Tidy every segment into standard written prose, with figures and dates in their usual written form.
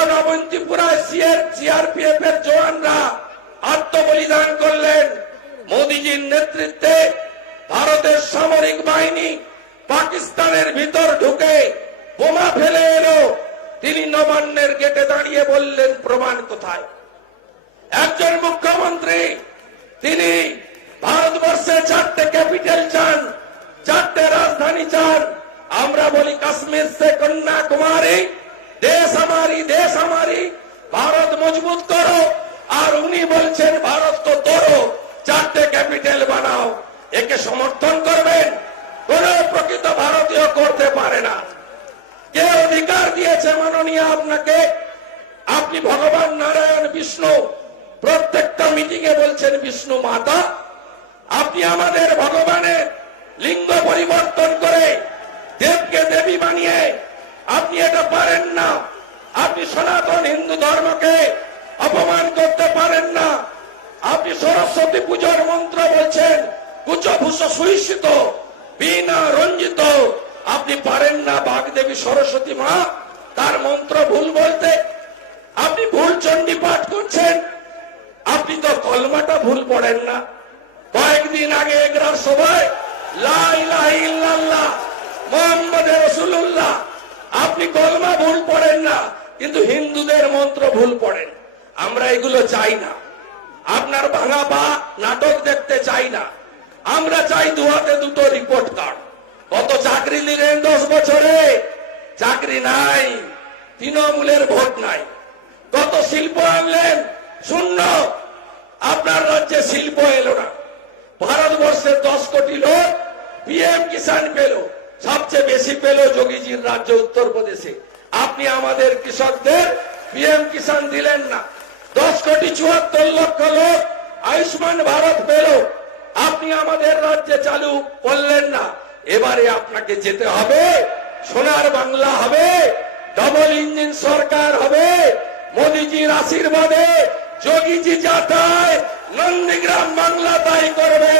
যখন অবন্তিপুরায় সিআরপিএফ এর জওয়ানরা আত্মবলিদান করলেন, মোদীজির নেতৃত্বে ভারতের সামরিক বাহিনী পাকিস্তানের ভিতর ঢুকে বোমা ফেলে এলো, তিনি নবান্নের গেটে দাঁড়িয়ে বললেন, প্রমাণ কোথায়? একজন মুখ্যমন্ত্রী, তিনি ভারতবর্ষে 4টে ক্যাপিটাল চান, 4টে রাজধানী চান। আমরা বলি কাশ্মীর সে কন্যাকুমারী, দেশ আমারি, ভারত মজবুত করো। আর উনি বলছেন ভারত তো তোরো, 4টে ক্যাপিটাল বানাও। একে সমর্থন করবেন? কোন প্রকৃত ভারতীয় করতে পারে না। কে অধিকার দিয়েছে মাননীয় আপনাকে? আপনি ভগবান নারায়ণ বিষ্ণু, প্রত্যেকটা মিটিং এ বলছেন বিষ্ণু মাতা। আপনি আমাদের ভগবানের লিঙ্গ পরিবর্তন করে দেবকে দেবী বানিয়ে আপনি এটা পারেন না। আপনি সনাতন হিন্দু ধর্মকে অপমান করতে পারেন না। আপনি সরস্বতী পূজার মন্ত্র বলছেন কুচভূষ সুইষিত বীণা রঞ্জিত, আপনি পারেন না বাগদেবী সরস্বতী মা তার মন্ত্র ভুল বলতে। আপনি ভুল চণ্ডী পাঠ করছেন। আপনি তো কলমাটা ভুল পড়েন না। কয়েকদিন আগে এগরার সভায় লা ইলাহা ইল্লাল্লাহ মুহাম্মদ রাসূলুল্লাহ, আপনি কলমা ভুল পড়েন না, কিন্তু হিন্দুদের মন্ত্র ভুল পড়েন। আমরা এগুলো চাই না। আপনার ভাঙা পা নাটক দেখতে চাই না। আমরা চাই দুহাতে দুটো রিপোর্ট কার্ড। কত চাকরি নিলেন 10 বছরে? চাকরি নাই, তৃণমূলের ভোট নাই। কত শিল্প আনলেন? শূন্য। আপনার রাজ্যে শিল্প এলো না। ভারতবর্ষের 10 কোটি লোক পিএম কিষাণ পেল, সবচেয়ে বেশি পেল যোগীজির রাজ্য উত্তরপ্রদেশে। আপনি আমাদের কৃষকদের পিএম কিষাণ দিলেন না। 10 কোটি 74 লক্ষ লোক আয়ুষ্মান ভারত পেল, আপনি আমাদের রাজ্যে চালু করলেন না। এবারে আপনাকে যেতে হবে, সোনার বাংলা হবে, ডবল ইঞ্জিন সরকার হবে। মোদীজির আশীর্বাদে যোগীজি যা চায় নন্দীগ্রাম বাংলা তাই করবে।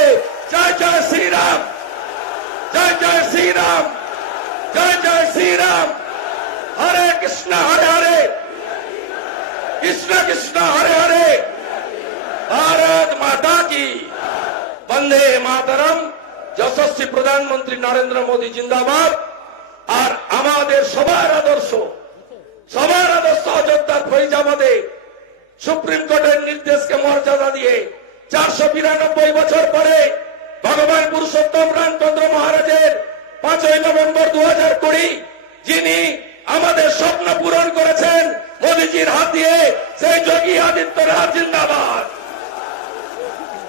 জয় জয় শ্রীরাম, জয় জয় শ্রীরাম, জয় জয় শ্রীরাম। হরে কৃষ্ণ হরে কৃষ্ণ কৃষ্ণ হরে হরে। ভারত মাতা কি বন্দে মাতরম। যশস্বী প্রধানমন্ত্রী নরেন্দ্র মোদী জিন্দাবাদ। আর আমাদের সবার আদর্শ অযোধ্যার ফৈজাবাদে সুপ্রিম কোর্টের নির্দেশকে মর্যাদা দিয়ে 492 বছর পরে ভগবান পুরুষোত্তম রামচন্দ্র মহারাজের 5ই নভেম্বর 2020 যিনি আমাদের স্বপ্ন পূরণ করেছেন মোদীজির হাত দিয়ে, সেই যোগী আদিত্যনাথ জিন্দাবাদ।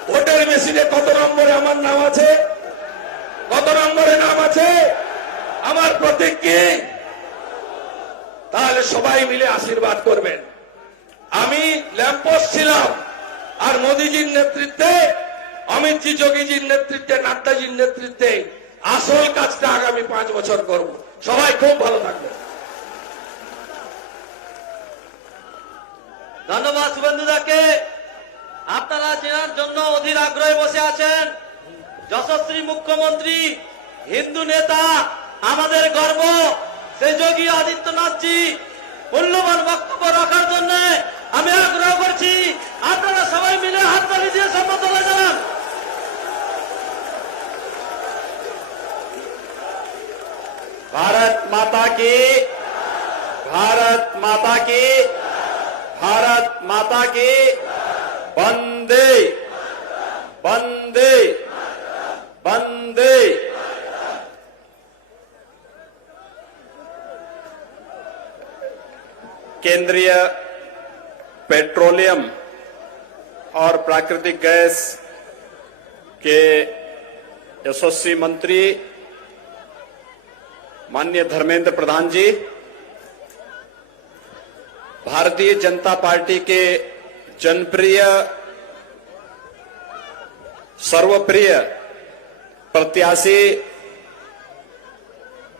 ভোটের মেশিনে কত নম্বরে আমার নাম আছে? কত নম্বরে নাম আছে? আমার প্রতীক কি? তাহলে সবাই মিলে আশীর্বাদ করবেন। আমি ল্যাম্পোস্ট ছিলাম, আর মোদীজির নেতৃত্বে, অমিতজি যোগীজির নেতৃত্বে, নাড্ডাজির নেতৃত্বে আসল কাজটা আগামী 5 বছর করব। সবাই খুব ভালো থাকবেন। ধন্যবাদ শুভেন্দুদাকে। আপনারা চেনার জন্য অধীর আগ্রহে বসে আছেন যশস্বী মুখ্যমন্ত্রী, হিন্দু নেতা, আমাদের গর্ব সেই যোগী আদিত্যনাথজি মূল্যবান বক্তব্য রাখার জন্য আমি আগ্রহ করছি। আপনারা সবাই মিলে হাততালি দিয়ে সম্বর্ধনা জানান। भारत माता की, भारत माता की, भारत माता की। वंदे वंदे वंदे। केंद्रीय पेट्रोलियम और प्राकृतिक गैस के यशस्वी मंत्री माननीय धर्मेंद्र प्रधान जी, भारतीय जनता पार्टी के जनप्रिय सर्वप्रिय प्रत्याशी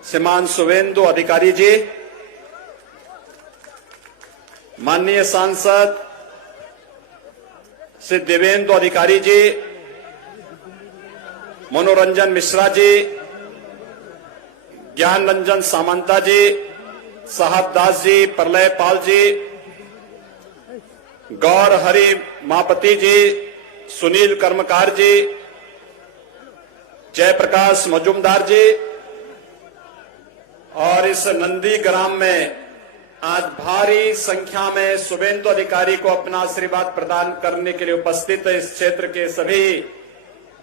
श्रीमान शुभेंदु अधिकारी जी, माननीय सांसद श्री देवेंदु अधिकारी जी, मनोरंजन मिश्रा जी, ज्ञान रंजन सामंता जी, साहब दास जी, प्रलय पाल जी, गौर हरि मापति जी, सुनील कर्मकार जी, जयप्रकाश मजुमदार जी, और इस नंदी ग्राम में आज भारी संख्या में शुभेंदु अधिकारी को अपना आशीर्वाद प्रदान करने के लिए उपस्थित है इस क्षेत्र के सभी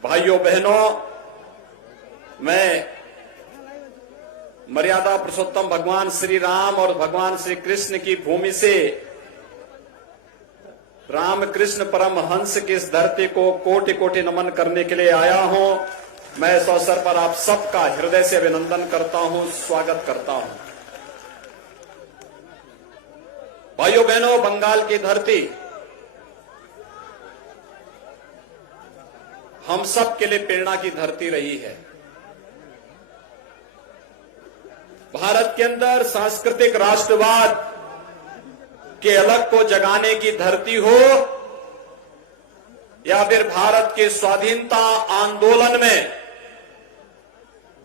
भाइयों बहनों, मैं मर्यादा पुरुषोत्तम भगवान श्री राम और भगवान श्री कृष्ण की भूमि से रामकृष्ण परमहंस की इस धरती को कोटि कोटि नमन करने के लिए आया हूं। मैं इस अवसर पर आप सबका हृदय से अभिनंदन करता हूं, स्वागत करता हूं। भाइयों बहनों, बंगाल की धरती हम सब के लिए प्रेरणा की धरती रही है। भारत के अंदर सांस्कृतिक राष्ट्रवाद के अलग को जगाने की धरती हो या फिर भारत के स्वाधीनता आंदोलन में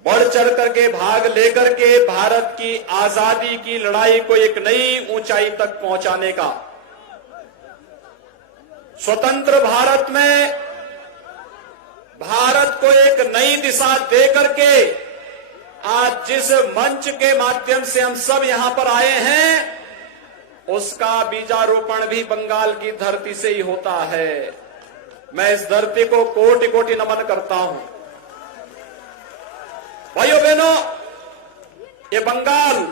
बढ़ चढ़ करके भाग लेकर के भारत की आजादी की लड़ाई को एक नई ऊंचाई तक पहुंचाने का, स्वतंत्र भारत में भारत को एक नई दिशा दे करके आज जिस मंच के माध्यम से हम सब यहां पर आए हैं, उसका बीजारोपण भी बंगाल की धरती से ही होता है। मैं इस धरती को कोटि कोटि नमन करता हूं। भाइयों बहनों, ये बंगाल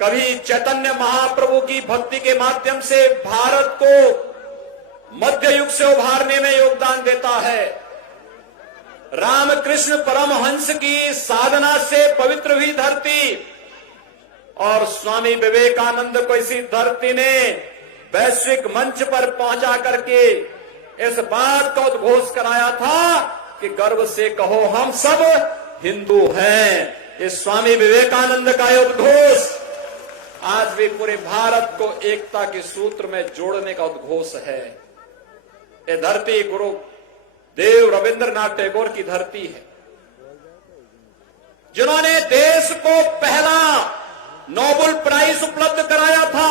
कभी चैतन्य महाप्रभु की भक्ति के माध्यम से भारत को मध्य युग से उभारने में योगदान देता है। रामकृष्ण परमहंस की साधना से पवित्र हुई धरती और स्वामी विवेकानंद को इसी धरती ने वैश्विक मंच पर पहुंचा करके इस बात का उद्घोष कराया था कि गर्व से कहो हम सब हिंदू हैं। इस स्वामी विवेकानंद का उद्घोष आज भी पूरे भारत को एकता के सूत्र में जोड़ने का उद्घोष है। ये धरती गुरु देव रविंद्रनाथ टैगोर की धरती है, जिन्होंने देश को पहला नोबेल प्राइज उपलब्ध कराया था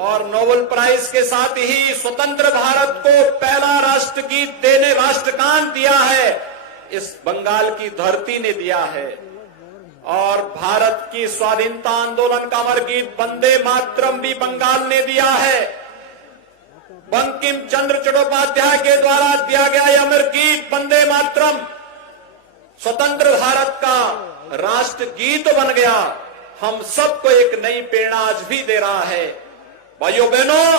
और नोबेल प्राइज के साथ ही स्वतंत्र भारत को पहला राष्ट्रगीत देने राष्ट्रगान दिया है, इस बंगाल की धरती ने दिया है। और भारत की स्वाधीनता आंदोलन का अमर गीत वंदे मातरम भी बंगाल ने दिया है। बंकिम चंद्र चट्टोपाध्याय के द्वारा दिया गया यह अमर गीत वंदे मातरम स्वतंत्र भारत का राष्ट्रगीत बन गया। हम सबको एक नई प्रेरणा आज भी दे रहा है। भाइयों बहनों,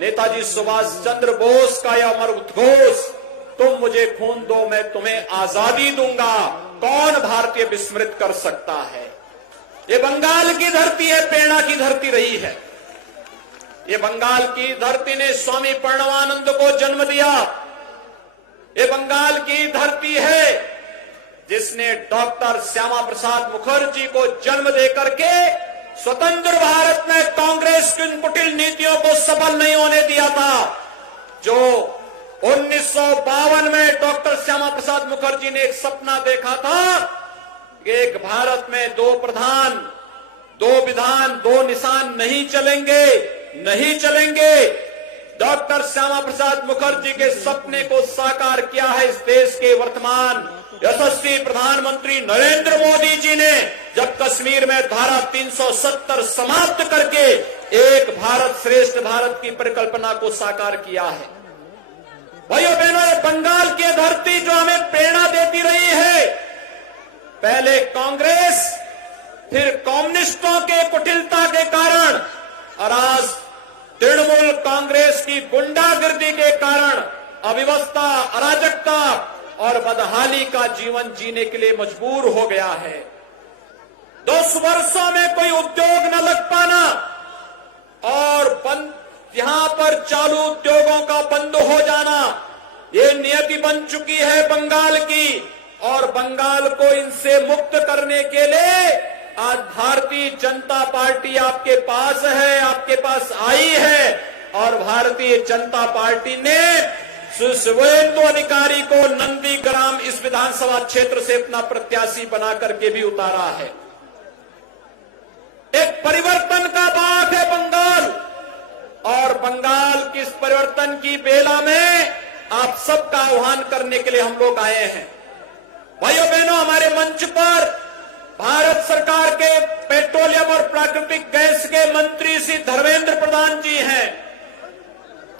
नेताजी सुभाष चंद्र बोस का यह अमर उद्घोष, तुम मुझे खून दो मैं तुम्हें आजादी दूंगा, कौन भारतीय विस्मृत कर सकता है। ये बंगाल की धरती है, प्रेरणा की धरती रही है। ये बंगाल की धरती ने स्वामी प्रणवानंद को जन्म दिया। ये बंगाल की धरती है जिसने डॉक्टर श्यामा प्रसाद मुखर्जी को जन्म देकर के स्वतंत्र भारत में कांग्रेस की इन कुटिल नीतियों को सफल नहीं होने दिया था। जो 1952 में डॉक्टर श्यामा प्रसाद मुखर्जी ने एक सपना देखा था कि एक भारत में दो प्रधान, दो विधान, दो निशान नहीं चलेंगे। डॉक्टर श्यामा प्रसाद मुखर्जी के सपने को साकार किया है इस देश के वर्तमान यशस्वी प्रधानमंत्री नरेंद्र मोदी जी ने, जब कश्मीर में धारा 370 समाप्त करके एक भारत श्रेष्ठ भारत की परिकल्पना को साकार किया है। भाइयों बहनों, ये बंगाल की धरती जो हमें प्रेरणा देती रही है, पहले कांग्रेस फिर कम्युनिस्टों के कुटिलता के कारण और आज तृणमूल कांग्रेस की गुंडागर्दी के कारण अव्यवस्था, अराजकता और बदहाली का जीवन जीने के लिए मजबूर हो गया है। 10 वर्षों में कोई उद्योग न लग पाना और यहां पर चालू उद्योगों का बंद हो जाना, ये नियति बन चुकी है बंगाल की। और बंगाल को इनसे मुक्त करने के लिए आज भारतीय जनता पार्टी आपके पास है, आपके पास आई है। और भारतीय जनता पार्टी ने शुभेंदु अधिकारी को नंदीग्राम इस विधानसभा क्षेत्र से अपना प्रत्याशी बना करके भी उतारा है। परिवर्तन की बेला में आप सबका आह्वान करने के लिए हम लोग आए हैं। भाइयों बहनों, हमारे मंच पर भारत सरकार के पेट्रोलियम और प्राकृतिक गैस के मंत्री श्री धर्मेंद्र प्रधान जी हैं।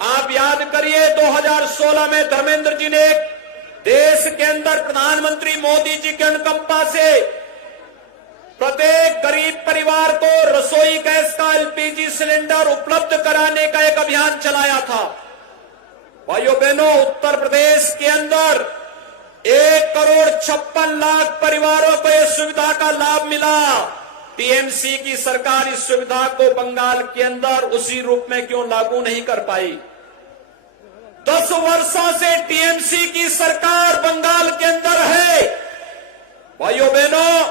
आप याद करिए 2016 में धर्मेंद्र जी ने देश के अंदर प्रधानमंत्री मोदी जी के अनुकंपा से प्रत्येक गरीब परिवार को रसोई गैस का एलपीजी सिलेंडर उपलब्ध कराने का एक अभियान चलाया था। भाइयों बहनों, उत्तर प्रदेश के अंदर 1,56,00,000 परिवारों को इस सुविधा का लाभ मिला। टीएमसी की सरकार इस सुविधा को बंगाल के अंदर उसी रूप में क्यों लागू नहीं कर पाई? 10 वर्षों से टीएमसी की सरकार बंगाल के अंदर है। भाइयों बहनों,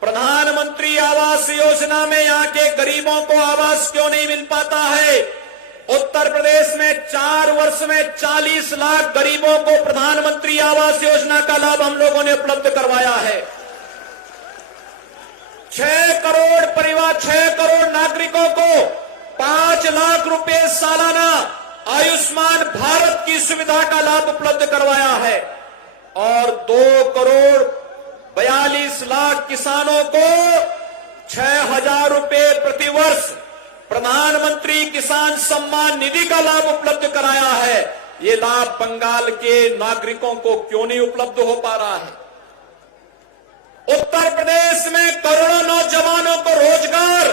प्रधानमंत्री आवास योजना में यहां के गरीबों को आवास क्यों नहीं मिल पाता है? उत्तर प्रदेश में 4 वर्ष में 40 लाख गरीबों को प्रधानमंत्री आवास योजना का लाभ हम लोगों ने उपलब्ध करवाया है। 6 करोड़ परिवार, 6 करोड़ नागरिकों को 5 लाख रुपए सालाना आयुष्मान भारत की सुविधा का लाभ उपलब्ध करवाया है और 2 करोड़ 42 लाख किसानों को 6,000 रुपए प्रतिवर्ष प्रधानमंत्री किसान सम्मान निधि का लाभ उपलब्ध कराया है। ये लाभ बंगाल के नागरिकों को क्यों नहीं उपलब्ध हो पा रहा है? उत्तर प्रदेश में करोड़ों नौजवानों को रोजगार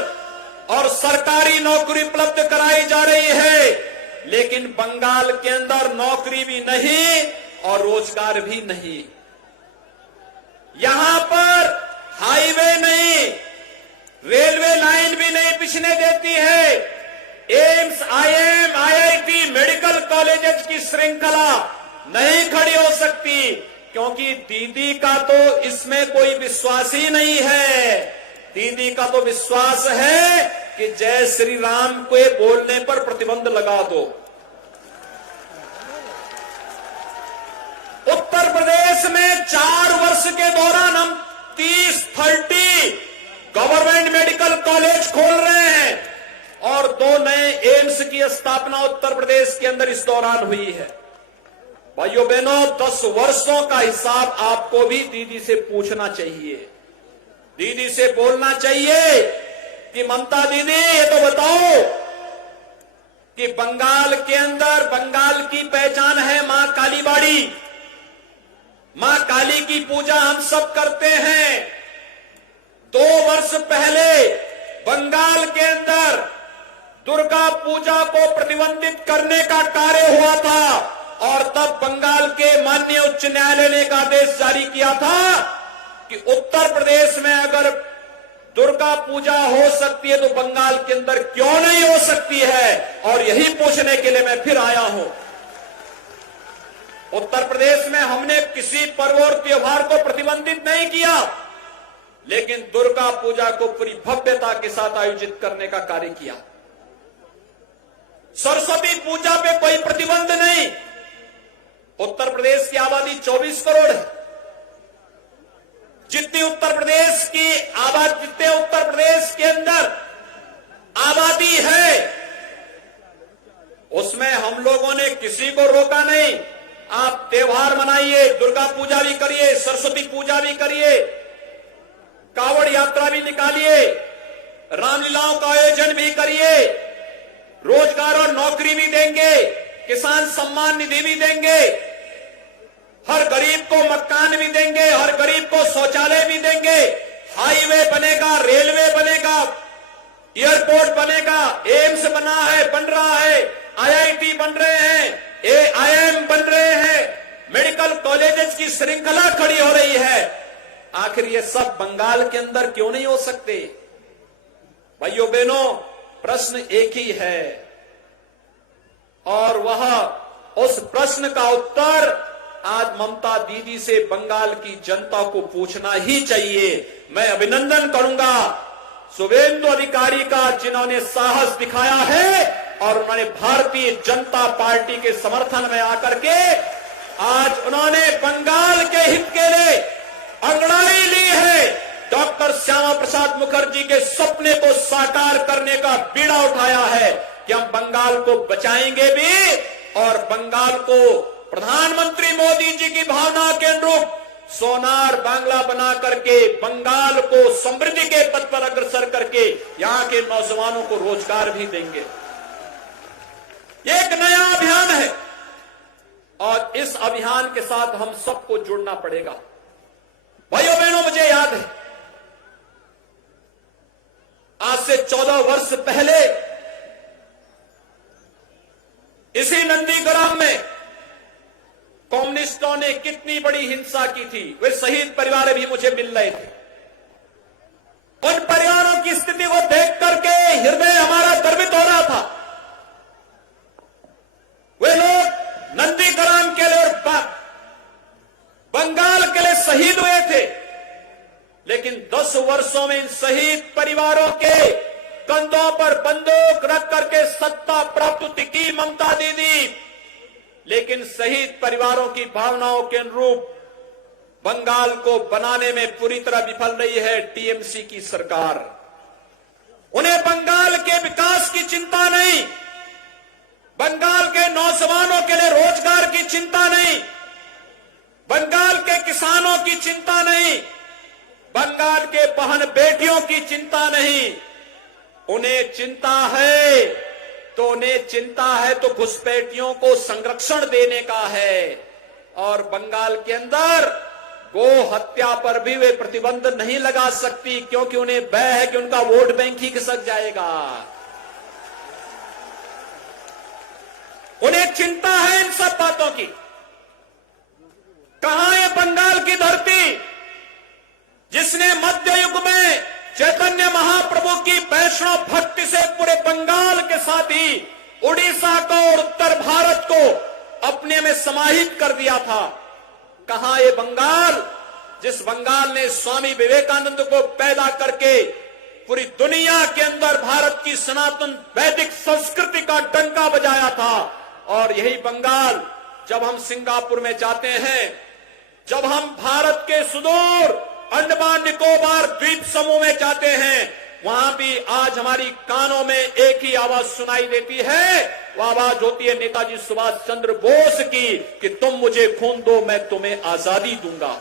और सरकारी नौकरी उपलब्ध कराई जा रही है, लेकिन बंगाल के अंदर नौकरी भी नहीं और रोजगार भी नहीं। यहां पर हाईवे नहीं, रेलवे लाइन भी नहीं बिछने देती है। AIIMS, IIM, IIT, medical colleges की श्रृंखला नहीं खड़ी हो सकती, क्योंकि दीदी का तो इसमें कोई विश्वास ही नहीं है। दीदी का तो विश्वास है कि जय श्री राम को बोलने पर प्रतिबंध लगा दो। उत्तर प्रदेश में 4 वर्ष के दौरान हम 30 गवर्नमेंट मेडिकल कॉलेज खोल रहे हैं और 2 नए एम्स की स्थापना उत्तर प्रदेश के अंदर इस दौरान हुई है। भाइयों बहनों, 10 वर्षों का हिसाब आपको भी दीदी से पूछना चाहिए। दीदी से बोलना चाहिए कि ममता दीदी, ये तो बताओ कि बंगाल के अंदर बंगाल की पहचान है मां कालीबाड़ी। मां काली की पूजा हम सब करते हैं। 2 वर्ष पहले बंगाल के अंदर दुर्गा पूजा को प्रतिबंधित करने का कार्य हुआ था और तब बंगाल के माननीय उच्च न्यायालय ने एक आदेश जारी किया था कि उत्तर प्रदेश में अगर दुर्गा पूजा हो सकती है तो बंगाल के अंदर क्यों नहीं हो सकती है। और यही पूछने के लिए मैं फिर आया हूं। उत्तर प्रदेश में हमने किसी पर्व और त्योहार को प्रतिबंधित नहीं किया, लेकिन दुर्गा पूजा को पूरी भव्यता के साथ आयोजित करने का कार्य किया। सरस्वती पूजा पे कोई प्रतिबंध नहीं। उत्तर प्रदेश की आबादी 24 करोड़ है। जितनी उत्तर प्रदेश की आबादी, जितने उत्तर प्रदेश के अंदर आबादी है, उसमें हम लोगों ने किसी को रोका नहीं। आप त्योहार मनाइए, दुर्गा पूजा भी करिए, सरस्वती पूजा भी करिए, कावड़ यात्रा भी निकालिए, रामलीलाओं का आयोजन भी करिए, रोजगार और नौकरी भी देंगे, किसान सम्मान निधि भी देंगे, हर गरीब को मकान भी देंगे, हर गरीब को शौचालय भी देंगे, हाईवे बनेगा, रेलवे बनेगा, एयरपोर्ट बनेगा, एम्स बना है, बन रहा है, आईआईटी बन रहे हैं, आईएम बन रहे हैं, मेडिकल कॉलेजेस की श्रृंखला खड़ी हो रही है। आखिर ये सब बंगाल के अंदर क्यों नहीं हो सकते? भाइयों बहनों, प्रश्न एक ही है और वह उस प्रश्न का उत्तर आज ममता दीदी से बंगाल की जनता को पूछना ही चाहिए। मैं अभिनंदन करूंगा शुभेंदु अधिकारी का, जिन्होंने साहस दिखाया है और उन्होंने भारतीय जनता पार्टी के समर्थन में आकर के आज उन्होंने बंगाल के हित के लिए अंगड़ाई ली है। डॉक्टर श्यामा प्रसाद मुखर्जी के सपने को साकार करने का बीड़ा उठाया है कि हम बंगाल को बचाएंगे भी और बंगाल को प्रधानमंत्री मोदी जी की भावना के अनुरूप सोनार बांग्ला बना करके बंगाल को समृद्धि के पथ पर अग्रसर करके यहां के नौजवानों को रोजगार भी देंगे। एक नया अभियान है और इस अभियान के साथ हम सबको जुड़ना पड़ेगा। भाइयों बहनों, मुझे याद है आज से 14 वर्ष पहले इसी नंदीग्राम में कम्युनिस्टों ने कितनी बड़ी हिंसा की थी। वे शहीद परिवार भी मुझे मिल रहे थे। उन परिवारों की स्थिति को देख करके हृदय हमारा गर्वित हो रहा था। वे लोग नंदीग्राम के लिए और बंगाल के लिए शहीद हुए थे, लेकिन 10 वर्षों में इन शहीद परिवारों के कंधों पर बंदूक रख करके सत्ता प्राप्त की ममता दीदी, लेकिन शहीद परिवारों की भावनाओं के अनुरूप बंगाल को बनाने में पूरी तरह विफल रही है टीएमसी की सरकार। उन्हें बंगाल के विकास की चिंता नहीं, बंगाल के नौजवानों के लिए रोजगार की चिंता नहीं, बंगाल के किसानों की चिंता नहीं, बंगाल के बहन बेटियों की चिंता नहीं। उन्हें चिंता है तो घुसपैठियों को संरक्षण देने का है। और बंगाल के अंदर गो हत्या पर भी वे प्रतिबंध नहीं लगा सकती, क्योंकि उन्हें भय है कि उनका वोट बैंक ही खिसक जाएगा। उन्हें चिंता है इन सब बातों की। कहां है बंगाल की धरती जिसने मध्य युग में चैतन्य महाप्रभु की वैष्णव भक्ति से पूरे बंगाल के साथ ही उड़ीसा को और उत्तर भारत को अपने में समाहित कर दिया था। कहां ये बंगाल जिस बंगाल ने स्वामी विवेकानंद को पैदा करके पूरी दुनिया के अंदर भारत की सनातन वैदिक संस्कृति का डंका बजाया था। और यही बंगाल जब हम सिंगापुर में जाते हैं, जब हम भारत के सुदूर अंडमान निकोबार द्वीप समूह में जाते हैं, वहां भी आज हमारी कानों में एक ही आवाज सुनाई देती है। वो आवाज होती है नेताजी सुभाष चंद्र बोस की कि तुम मुझे खून दो, मैं तुम्हें आजादी दूंगा।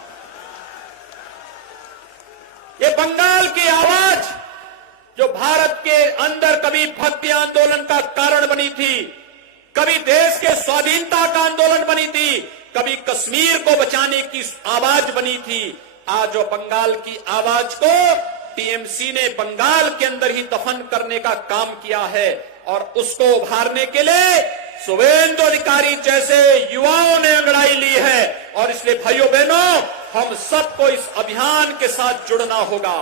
ये बंगाल की आवाज जो भारत के अंदर कभी भक्ति आंदोलन का कारण बनी थी, कभी देश के स्वाधीनता का आंदोलन बनी थी, कभी कश्मीर को बचाने की आवाज बनी थी, आज वो बंगाल की आवाज को टीएमसी ने बंगाल के अंदर ही दफन करने का काम किया है। और उसको उभारने के लिए शुभेंदु अधिकारी जैसे युवाओं ने अंगड़ाई ली है। और इसलिए भाइयों बहनों, हम सबको इस अभियान के साथ जुड़ना होगा।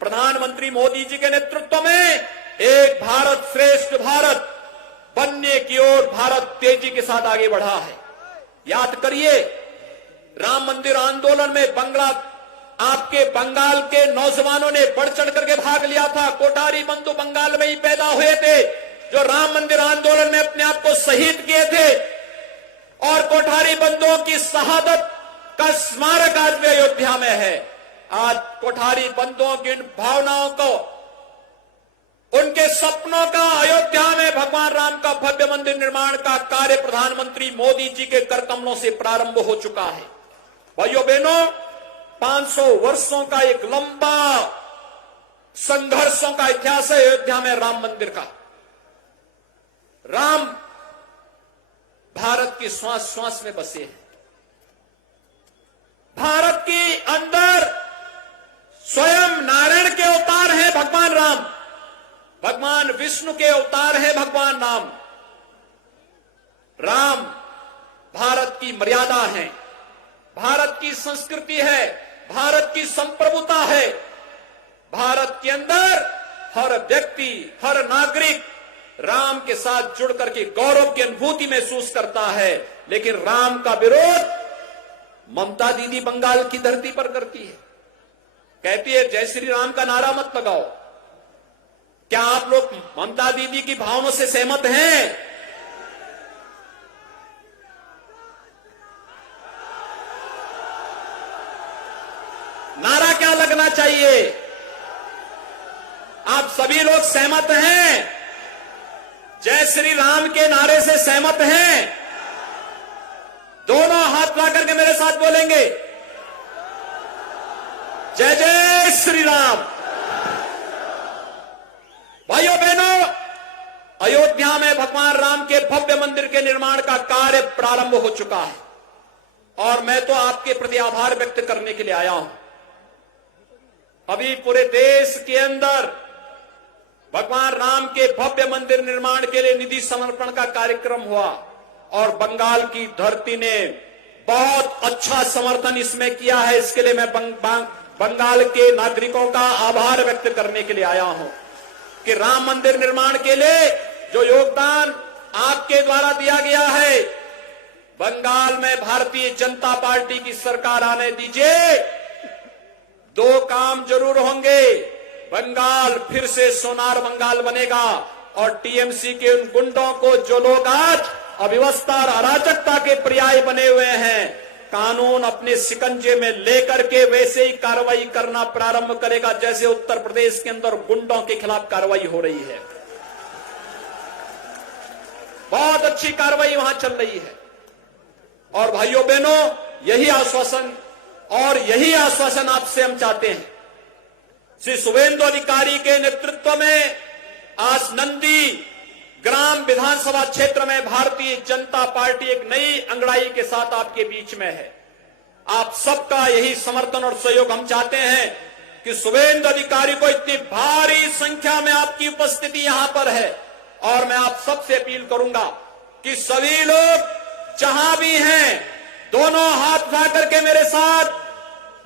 प्रधानमंत्री मोदी जी के नेतृत्व में एक भारत श्रेष्ठ भारत बनने की ओर भारत तेजी के साथ आगे बढ़ा है। याद करिए, राम मंदिर आंदोलन में आपके बंगाल के नौजवानों ने बढ़ चढ़ करके भाग लिया था। कोठारी बंधु बंगाल में ही पैदा हुए थे, जो राम मंदिर आंदोलन में अपने आप को शहीद किए थे। और कोठारी बंधुओं की शहादत का स्मारक आज भी अयोध्या में है। आज कोठारी बंधुओं की इन भावनाओं को, उनके सपनों का अयोध्या में भगवान राम का भव्य मंदिर निर्माण का कार्य प्रधानमंत्री मोदी जी के कर कमलों से प्रारंभ हो चुका है। भाइयों बहनों, 500 वर्षों का एक लंबा संघर्षों का इतिहास है अयोध्या में राम मंदिर का। राम भारत की श्वास श्वास में बसे हैं। भारत के अंदर स्वयं नारायण के अवतार हैं भगवान राम, भगवान विष्णु के अवतार है भगवान राम। राम भारत की मर्यादा है, भारत की संस्कृति है, भारत की संप्रभुता है। भारत के अंदर हर व्यक्ति, हर नागरिक राम के साथ जुड़ करके गौरव की अनुभूति महसूस करता है। लेकिन राम का विरोध ममता दीदी बंगाल की धरती पर करती है। कहती है जय श्री राम का नारा मत लगाओ। क्या आप लोग ममता दीदी की भावनाओं से सहमत हैं? नारा क्या लगना चाहिए? आप सभी लोग सहमत हैं? जय श्री राम के नारे से सहमत हैं? दोनों हाथ ला करके मेरे साथ बोलेंगे, जय जय श्री राम। भाइयों बहनों, अयोध्या में भगवान राम के भव्य मंदिर के निर्माण का कार्य प्रारंभ हो चुका है और मैं तो आपके प्रति आभार व्यक्त करने के लिए आया हूं। अभी पूरे देश के अंदर भगवान राम के भव्य मंदिर निर्माण के लिए निधि समर्पण का कार्यक्रम हुआ और बंगाल की धरती ने बहुत अच्छा समर्थन इसमें किया है। इसके लिए मैं बंगाल के नागरिकों का आभार व्यक्त करने के लिए आया हूं कि राम मंदिर निर्माण के लिए जो योगदान आपके द्वारा दिया गया है, बंगाल में भारतीय जनता पार्टी की सरकार आने दीजिए, दो काम जरूर होंगे। बंगाल फिर से सोनार बंगाल बनेगा और टीएमसी के उन गुंडों को, जो लोग आज अव्यवस्था और अराजकता के पर्याय बने हुए हैं, कानून अपने शिकंजे में लेकर के वैसे ही कार्रवाई करना प्रारंभ करेगा जैसे उत्तर प्रदेश के अंदर गुंडों के खिलाफ कार्रवाई हो रही है। बहुत अच्छी कार्रवाई वहां चल रही है। और भाइयों बहनों, यही आश्वासन आपसे हम चाहते हैं। श्री शुभेंदु अधिकारी के नेतृत्व में आज नंदी ग्राम विधानसभा क्षेत्र में भारतीय जनता पार्टी एक नई अंगड़ाई के साथ आपके बीच में है। आप सबका यही समर्थन और सहयोग हम चाहते हैं कि शुभेंदु अधिकारी को इतनी भारी संख्या में आपकी उपस्थिति यहां पर है और मैं आप सबसे अपील करूंगा कि सभी लोग जहां भी हैं, दोनों हाथ उठा करके मेरे साथ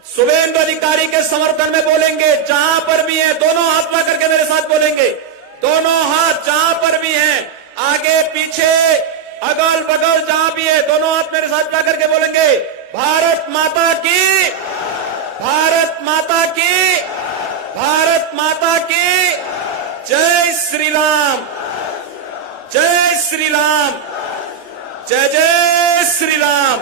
शुभेंदु अधिकारी के समर्थन में बोलेंगे। जहां पर भी हैं, दोनों हाथ उठा करके मेरे साथ बोलेंगे। दोनों हाथ जहां पर भी हैं, आगे पीछे अगल बगल जहां भी है, दोनों हाथ मेरे साथ उठा करके बोलेंगे, भारत माता की, भारत माता की, भारत माता की, जय श्री राम, जय श्री राम, जय जय श्री राम।